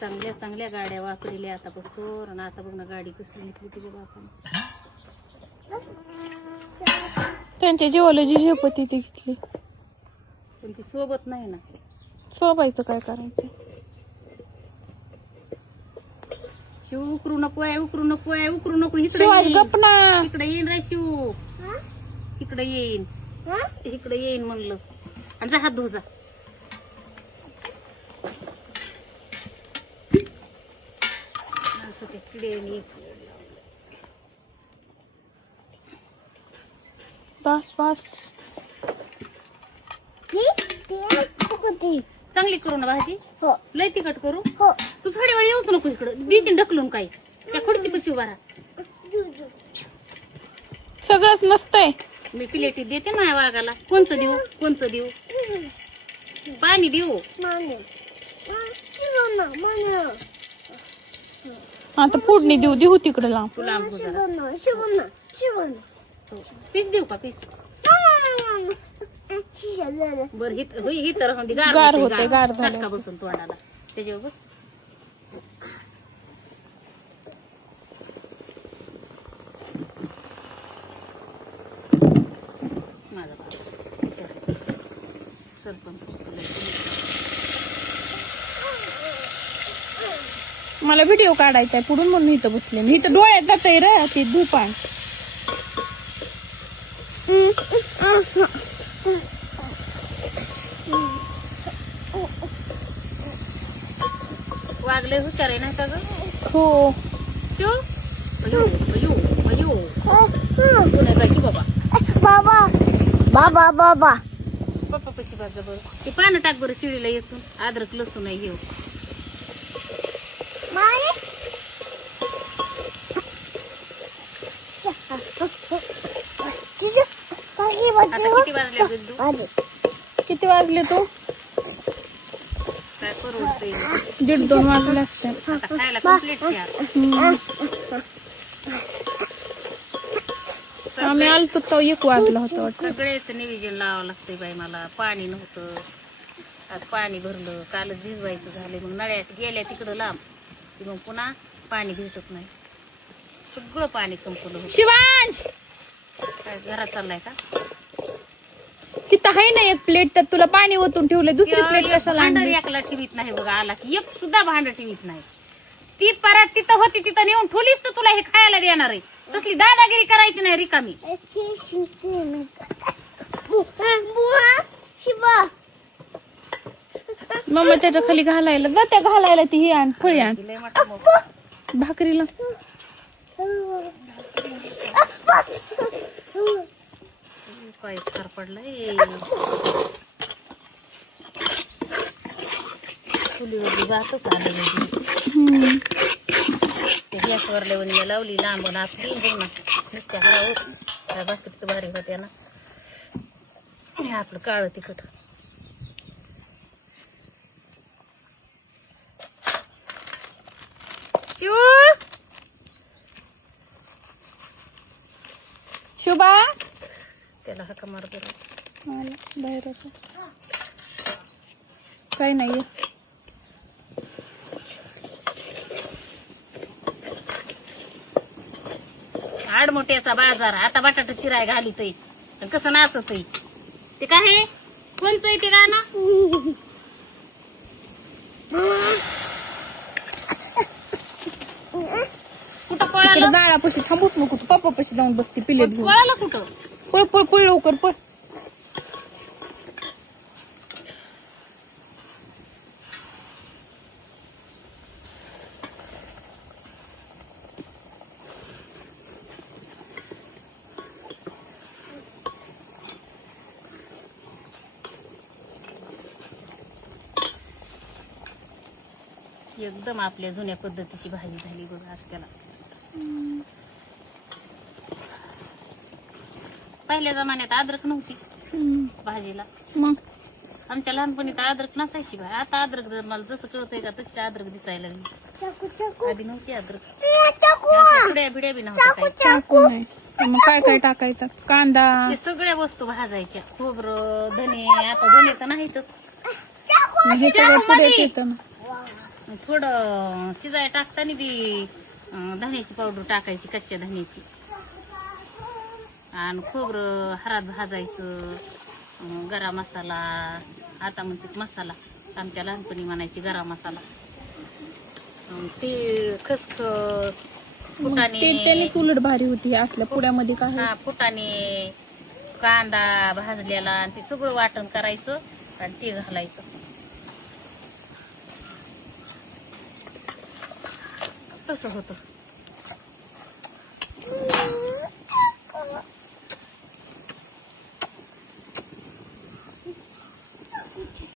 चांगल्या चांगल्या गाड्या वापरल्या आता बसतोर आणि आता बघ ना गाडी कसली घेतली तुझ्या बापाने. त्यांच्या जीवाला जी झेपती ती घेतली. पण ती सोबत नाही ना. सोबायचं काय करायचं. शिव उकरू नको आहे, उकरू नको आहे, उकरू नको. इकडे शिवाज येईन, गप ना. इकडे येईन रे शिव. इकडे येईन, इकडे येईन म्हणलं. आणि जा हात धुजा जा. असं ते किडे बस बस. चांगली करू ना भाजी. हो लय तिखट करू. हो. तू थोडी वेळ येऊच नको इकडं. बीचिन ढकलून काही त्या खुर्ची कशी उभा राहा. सगळंच नसतंय. मी प्लेटी देते ना वाघाला. कोणचं देऊ, कोणचं देऊ. पाणी देऊ. आता फोडणी देऊ देऊ तिकडे लांब. तुला पीस देऊ का पीस. बर ही तर गार होते, गार झालं. चटका बसून तोंडाला त्याच्यावर बस. माझा सरपंच मला व्हिडिओ काढायचा आहे पुढून म्हणून इथं बसले. मी इथं डोळ्यात जातंय रे ते धुपान. वागले हुशार आहे ना का ग. हो शिव अयो अयो अयो पुण्याचा की बाबा. बाबा बाबा बाबा. पप्पा पशी बाजा बरं. ते पानं टाक बरं शिळीला येचून. अद्रक लसूण आहे घेऊ. आता किती वाजले गड्डू. किती वाजले तू. काय परवडतंय. 1:30-2 वाजले असते. आता खायला कम्प्लीट घ्या. आम्ही आलतो तो 1 वाजला होता वाटतं. सगळेच नियोजन लावावं लागतंय बाई मला. पाणी नव्हतं आज. पाणी भरलं कालच भिजवायचं झाले. मग नळ्यात गेल्या तिकडं लांब की मग पुन्हा पाणी भेटत नाही. सगळं पाणी संपलं होतं. शिवांश काय घरात चाललाय का. तिथं आहे ना एक प्लेट तर तुला पाणी ओतून ठेवलं. दुसरी प्लेट कशाला भांडर आणली. एकला ठेवीत नाही बघा. आला की एक सुद्धा भांडर ठेवीत नाही. ती परत तिथं होती तिथं नेऊन ठेवलीच तर तुला हे खायला देणार आहे. तसली दादागिरी करायची नाही रिकामी. मम्मा त्याच्या खाली घालायला जात्या घालायला ती ही आण फळी आण लय मोठा मोठा. भाकरीला. काय फार पडलंय. चुलीवर जातच आलं. ते गॅसवर लेवणी लावली लांबून आपली बघ ना. नुसत्या हरा होत काय भाकरी भारी होत्या ना. हे आपलं काळं तिखट. शुभा त्याला हाका मार बरं. बाहेर होता काय नाही. आडमोट्याचा बाजार. आता बटाटा चिराय घालीतय कसं नाचतय. ते काय आहे कोणचं आहे ते गाणं. कुठं पळालं. झाडापाशी थांबूच नको तू. पप्पा पाशी जाऊन बसते प्लेट घेऊन. पळालं कुठं. पळ पळ पळ लवकर पळ. एकदम आपल्या जुन्या पद्धतीची भाजी झाली बघा आज. त्याला पहिल्या जमान्यात अद्रक नव्हती भाजीला. मग आमच्या लहानपणी तर अद्रक नसायची बाय. आता अद्रक मला जसं कळतंय का तशी अद्रक दिसायला लागली. आधी नव्हती अद्रक. पुड्या बिड्या बी नव्हत्या काही. टाकू नाही. मग काय काय टाकायचं. कांदा हे सगळ्या वस्तू भाजायच्या. खोबरं धने. आता धने तर नाहीतच. हे सगळं पुढे येतं ना. थोडं शिजायला टाकताना ती धण्याची पावडर टाकायची, कच्च्या धण्याची. आणि खोबरं हरात भाजायचं. गरम मसाला, आता म्हणतात मसाला, आमच्या लहानपणी म्हणायची गरम मसाला. तीळ, खसखस, फुटाणे. त्याने उलट भारी होती असल्या पुड्यामध्ये काय हा, फुटाणे, कांदा भाजलेला, आणि ते सगळं वाटण करायचं आणि ते घालायचं. तसं होतं.